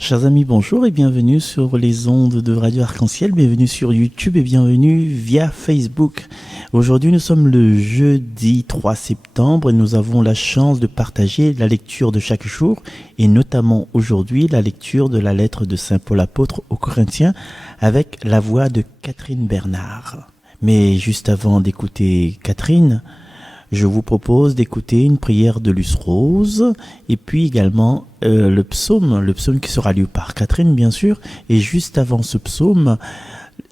Chers amis, bonjour et bienvenue sur les ondes de Radio Arc-en-Ciel, bienvenue sur YouTube et bienvenue via Facebook. Aujourd'hui, nous sommes le jeudi 3 septembre et nous avons la chance de partager la lecture de chaque jour et notamment aujourd'hui la lecture de la lettre de Saint Paul apôtre aux Corinthiens avec la voix de Catherine Bernard. Mais juste avant d'écouter Catherine, je vous propose d'écouter une prière de Luce Rose et puis également le psaume qui sera lu par Catherine bien sûr. Et juste avant ce psaume,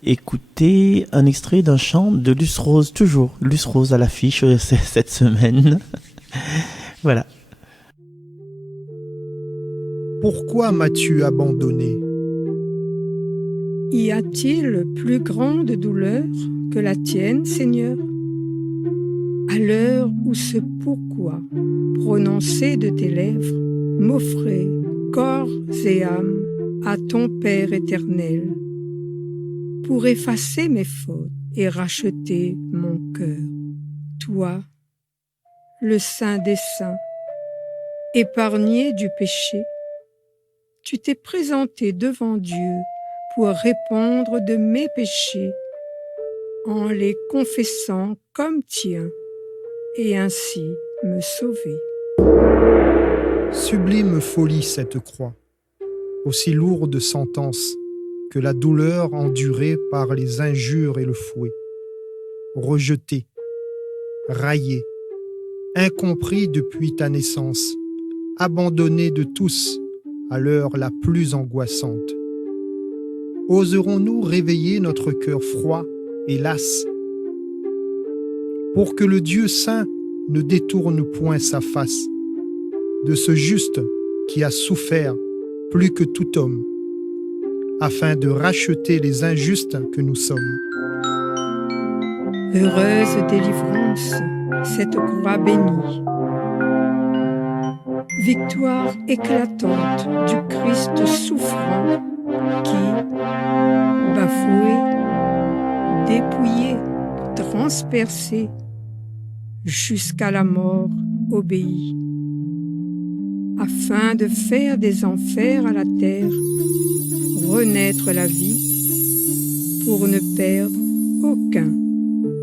écoutez un extrait d'un chant de Luce Rose, toujours Luce Rose à l'affiche cette semaine. Voilà. Pourquoi m'as-tu abandonné ? Y a-t-il plus grande douleur que la tienne, Seigneur ? À l'heure où ce pourquoi, prononcé de tes lèvres, m'offrait corps et âme à ton Père éternel, pour effacer mes fautes et racheter mon cœur. Toi, le Saint des Saints, épargné du péché, tu t'es présenté devant Dieu pour répondre de mes péchés en les confessant comme tiens, et ainsi me sauver. Sublime folie cette croix, aussi lourde sentence que la douleur endurée par les injures et le fouet. Rejeté, raillé, incompris depuis ta naissance, abandonné de tous à l'heure la plus angoissante. Oserons-nous réveiller notre cœur froid et las pour que le Dieu saint ne détourne point sa face de ce juste qui a souffert plus que tout homme, afin de racheter les injustes que nous sommes. Heureuse délivrance, cette croix bénie, victoire éclatante du Christ souffrant qui, bafoué, dépouillé, transpercé, jusqu'à la mort obéit, afin de faire des enfers à la terre, renaître la vie, pour ne perdre aucun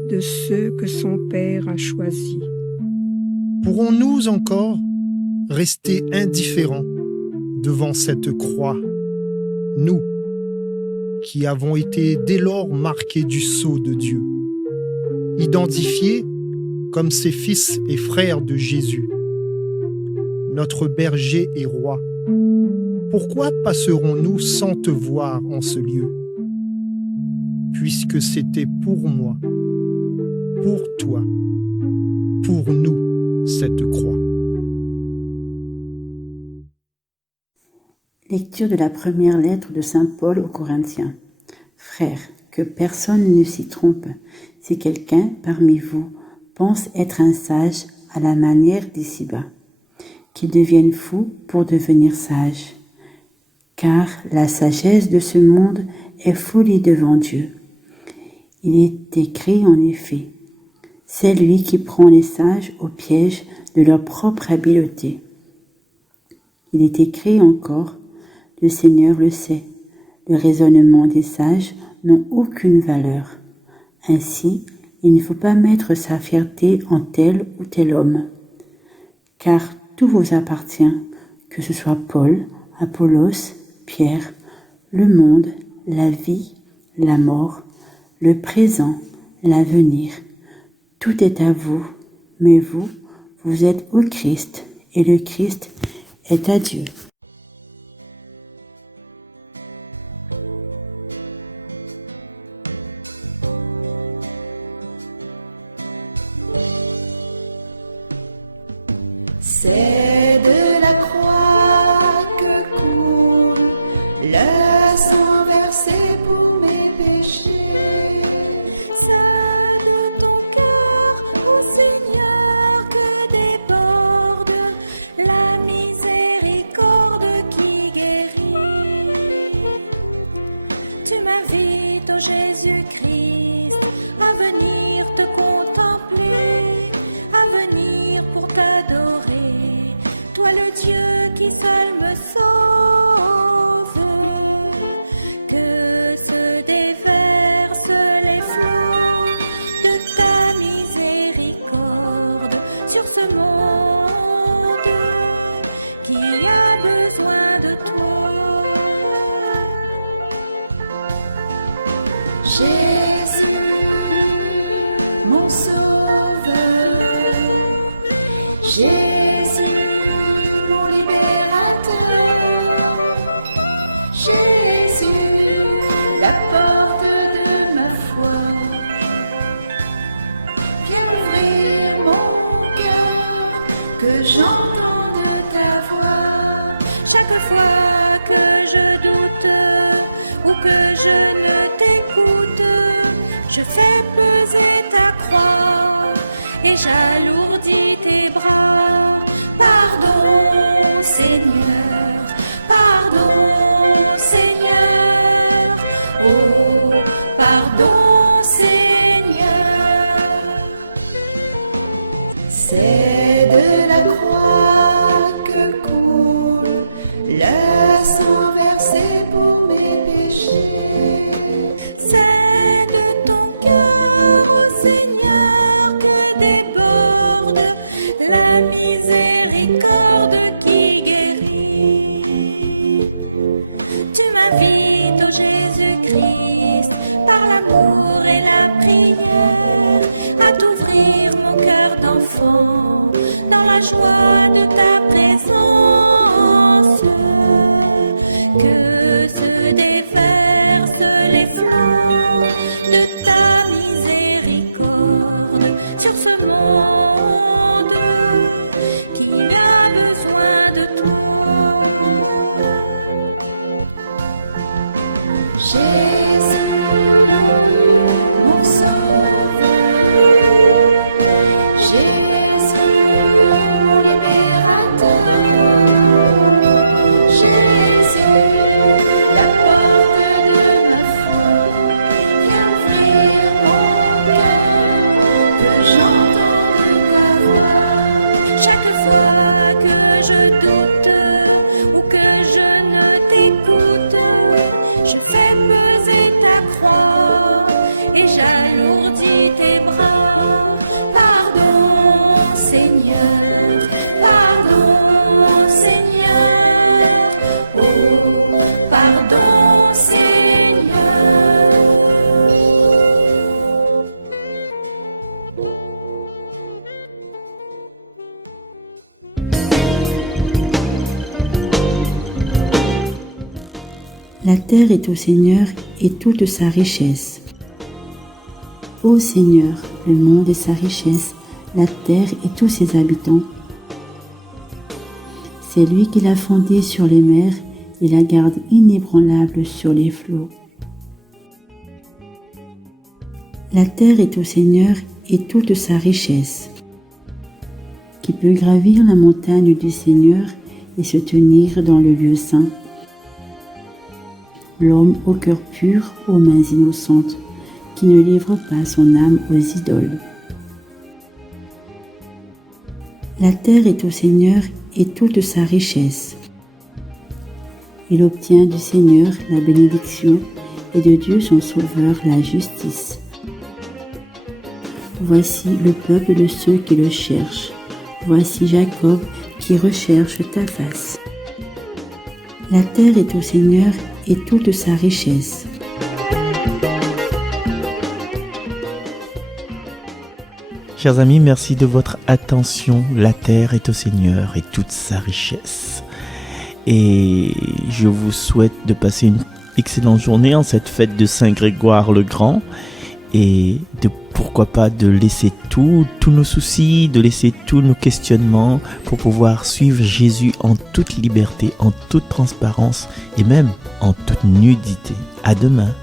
de ceux que son Père a choisis. Pourrons-nous encore rester indifférents devant cette croix, nous, qui avons été dès lors marqués du sceau de Dieu, identifiés comme ses fils et frères de Jésus, notre berger et roi? Pourquoi passerons-nous sans te voir en ce lieu, puisque c'était pour moi, pour toi, pour nous cette croix? Lecture de la première lettre de Saint Paul aux Corinthiens. Frères, que personne ne s'y trompe. Si quelqu'un parmi vous pense être un sage à la manière d'ici-bas, qu'il devienne fou pour devenir sage. Car la sagesse de ce monde est folie devant Dieu. Il est écrit en effet, c'est lui qui prend les sages au piège de leur propre habileté. Il est écrit encore, le Seigneur le sait, le raisonnement des sages n'ont aucune valeur. Ainsi, il ne faut pas mettre sa fierté en tel ou tel homme, car tout vous appartient, que ce soit Paul, Apollos, Pierre, le monde, la vie, la mort, le présent, l'avenir. Tout est à vous, mais vous, vous êtes au Christ, et le Christ est à Dieu. C'est de la croix que coule le sang versé pour mes péchés. C'est de ton cœur, ô Seigneur, que déborde la miséricorde qui guérit. Tu m'invites, ô Jésus-Christ, à venir te contempler, à venir pour t'adorer. Toi le Dieu qui seul me sauve. Chaque fois que je doute ou que je ne t'écoute, je fais peser ta croix et j'alourdis tes bras. Pardon, Seigneur, pardon, Seigneur, oh, pardon, Seigneur. C'est de la croix que coule le sang versé pour mes péchés. C'est de ton cœur, ô Seigneur, que déborde la miséricorde qui guérit. Tu m'invites, ô Jésus-Christ, par l'amour et la prière, à t'ouvrir mon cœur d'enfant dans la joie de ta présence. Que se déversent les flots de ta miséricorde sur ce monde qui a besoin de toi. Jésus, mon sauveur, Jésus, mon libérateur, Jésus, la porte de ma foi, viens ouvrir mon cœur, que j'entende ta voix. Chaque fois que je doute ou que je ne t'écoute, je fais peser ta croix et j'alourdis tes bras. Pardon, Seigneur, pardon, Seigneur, oh, pardon, Seigneur. La terre est au Seigneur et toute sa richesse. Ô Seigneur, le monde et sa richesse, la terre et tous ses habitants. C'est lui qui l'a fondée sur les mers et la garde inébranlable sur les flots. La terre est au Seigneur et toute sa richesse. Qui peut gravir la montagne du Seigneur et se tenir dans le lieu saint? L'homme au cœur pur, aux mains innocentes, qui ne livre pas son âme aux idoles. La terre est au Seigneur et toute sa richesse. Il obtient du Seigneur la bénédiction et de Dieu son Sauveur la justice. Voici le peuple de ceux qui le cherchent. Voici Jacob qui recherche ta face. La terre est au Seigneur et toute sa richesse. Chers amis, merci de votre attention. La terre est au Seigneur et toute sa richesse. Et je vous souhaite de passer une excellente journée en cette fête de Saint Grégoire le Grand et de pourquoi pas de laisser tous nos soucis, de laisser tous nos questionnements pour pouvoir suivre Jésus en toute liberté, en toute transparence et même en toute nudité. À demain.